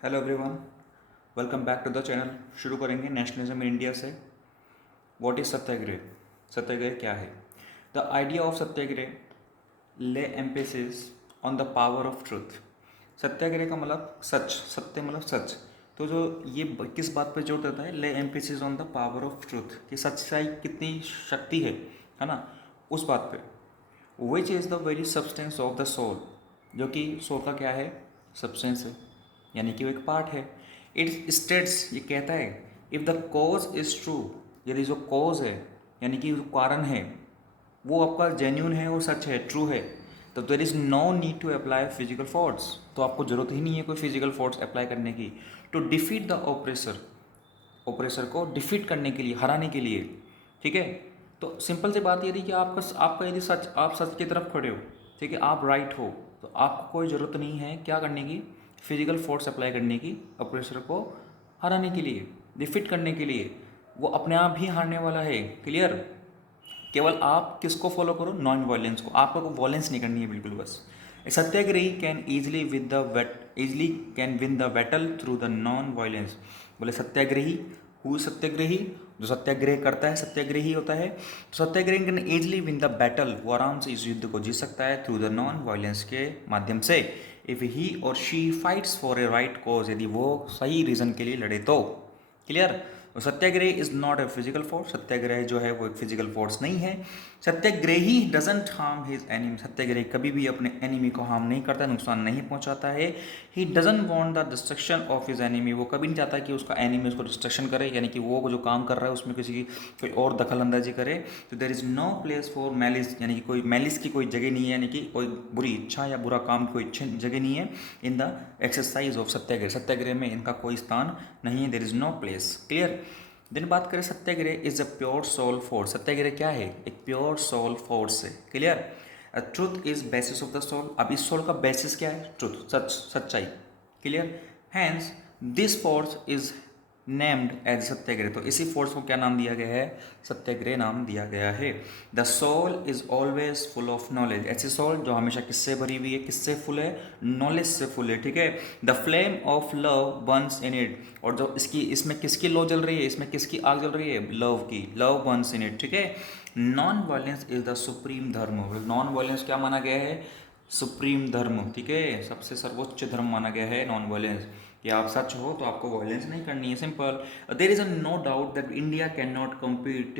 Hello everyone, welcome back to the channel. शुरू करेंगे nationalism in India से। What is satyagraha? Satyagraha क्या है? The idea of satyagraha lay emphasis on the power of truth. Satyagraha का मतलब सच, सत्य मतलब सच। तो जो ये किस बात पर जोर देता है? Lay emphasis on the power of truth, कि सच्चाई कितनी शक्ति है ना, उस बात पे। Which is the very substance of the soul, जो कि सोल का क्या है? सब्सटेंस है, यानी कि वो एक पार्ट है। इट स्टेट्स, ये कहता है, if the cause is true, यदि जो कॉज है यानी कि जो कारण है वो आपका जेन्यून है और सच है, ट्रू है, तो there is no need to apply physical force. तो आपको जरूरत ही नहीं है कोई फिजिकल फोर्स अप्लाई करने की to defeat the oppressor, oppressor को डिफीट करने के लिए, हराने के लिए। ठीक है। तो सिंपल सी बात ये थी कि आपका यदि सच, आप सच की तरफ खड़े हो, ठीक है, आप राइट हो, तो आपको कोई ज़रूरत नहीं है क्या करने की? फिजिकल फोर्स अप्लाई करने की, ऑपरेसर को हराने के लिए, डिफीट करने के लिए। वो अपने आप ही हारने वाला है। क्लियर? केवल आप किसको फॉलो करो? नॉन वायलेंस को। आपको वायलेंस नहीं करनी है बिल्कुल बस। Satyagrahi can easily with the weight easily can win the battle through the non violence. बोले सत्याग्रही, हु सत्याग्रही, जो सत्याग्रह करता है सत्याग्रही होता है। तो satyagrahi can easily win the battle, वो आराम से इस युद्ध को जीत सकता है थ्रू द नॉन वायलेंस के माध्यम से। इफ ही और she fights for a right cause, यदि वो सही रीजन के लिए लड़े तो। Clear? Satyagraha is not a physical force. Satyagraha जो है वो एक फिजिकल फोर्स नहीं है। सत्याग्रही डजेंट हार्म हिज एनिमी। सत्याग्रही कभी भी अपने एनिमी को हार्म नहीं करता, नुकसान नहीं पहुंचाता है। He doesn't want the destruction of his enemy. वो कभी नहीं चाहता कि उसका एनिमी उसको डिस्ट्रक्शन करे, यानी कि वो जो काम कर रहा है उसमें किसी की कोई और दखल अंदाजी करे। तो there is no place for malice, यानी कि कोई मैलिस की कोई जगह नहीं है, यानी कि कोई बुरी इच्छा या बुरा काम की कोई जगह नहीं है in the exercise of satyagraha. Satyagraha में इनका कोई स्थान नहीं है। There is no place. Clear? दिन बात करें satyagraha is a pure soul force. Satyagraha क्या है? एक प्योर सोल फोर्स है। Clear? Truth is basis of the soul. अब इस सोल का बेसिस क्या है? ट्रुथ, सच, सच्चाई। Clear? Hence this force is named as satyagraha. तो इसी फोर्स को क्या नाम दिया गया है? सत्याग्रह नाम दिया गया है। The soul is always full of knowledge. ऐसी सोल जो हमेशा किससे भरी हुई है? किससे फुल है? नॉलेज से फुल है। ठीक है। The flame of love Burns in it. और जो इसमें किसकी लो जल रही है? इसमें किसकी आग जल रही है? लव की। Love Burns in it. ठीक है। Non violence is the supreme धर्म। नॉन वायलेंस क्या माना गया है? सुप्रीम धर्म। ठीक है। सबसे सर्वोच्च धर्म माना गया है नॉन वायलेंस। कि आप सच हो तो आपको वायलेंस नहीं करनी है। Simple. There is a no doubt that India can not compete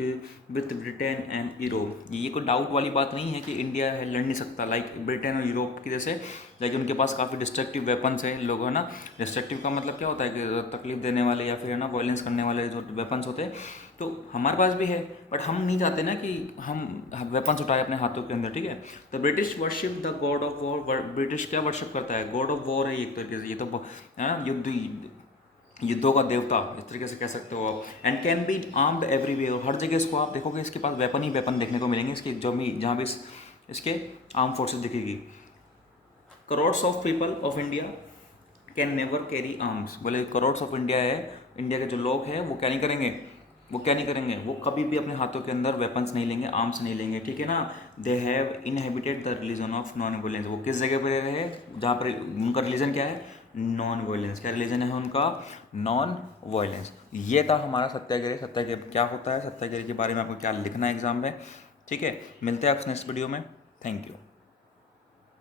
with Britain and Europe. ये कोई डाउट वाली बात नहीं है कि इंडिया है लड़ नहीं सकता लाइक ब्रिटेन और यूरोप की जैसे। लेकिन उनके पास काफ़ी डिस्ट्रक्टिव वेपन्स हैं लोग, है ना। डिस्ट्रक्टिव का मतलब क्या होता है? कि तकलीफ देने वाले या फिर है ना वायलेंस करने वाले जो वेपन्स होते हैं। तो हमारे पास भी है, बट हम नहीं चाहते ना कि हम वेपन्स उठाए अपने हाथों के अंदर। ठीक है। The British worship the God of war. British क्या वर्शिप करता है? गॉड ऑफ वॉर है एक तरीके से। ये तो है ना, युद्धों का देवता, इस तरीके से कह सकते हो आप। And can be armed everywhere. हर जगह इसको आप देखोगे इसके पास वेपन ही वेपन देखने को मिलेंगे इसके, जो भी जहाँ भी इसके आर्म फोर्सेस दिखेगी। Crores of people of India can never carry arms. बोले करोड्स ऑफ इंडिया है, इंडिया के जो लोग हैं वो क्या नहीं करेंगे? वो क्या नहीं करेंगे? वो कभी भी अपने हाथों के अंदर वेपन्स नहीं लेंगे, आर्म्स नहीं लेंगे। ठीक है ना। They have inhabited the religion of non violence. वो किस जगह पर रहे? जहाँ पर उनका रिलीजन क्या है? Non violence. क्या रिलीजन है उनका? Non violence. ये था हमारा सत्याग्रह। सत्याग्रह क्या होता है? सत्याग्रह के बारे में आपको क्या लिखना है एग्जाम में। ठीक है। मिलते हैं आपसे नेक्स्ट वीडियो में। Thank you.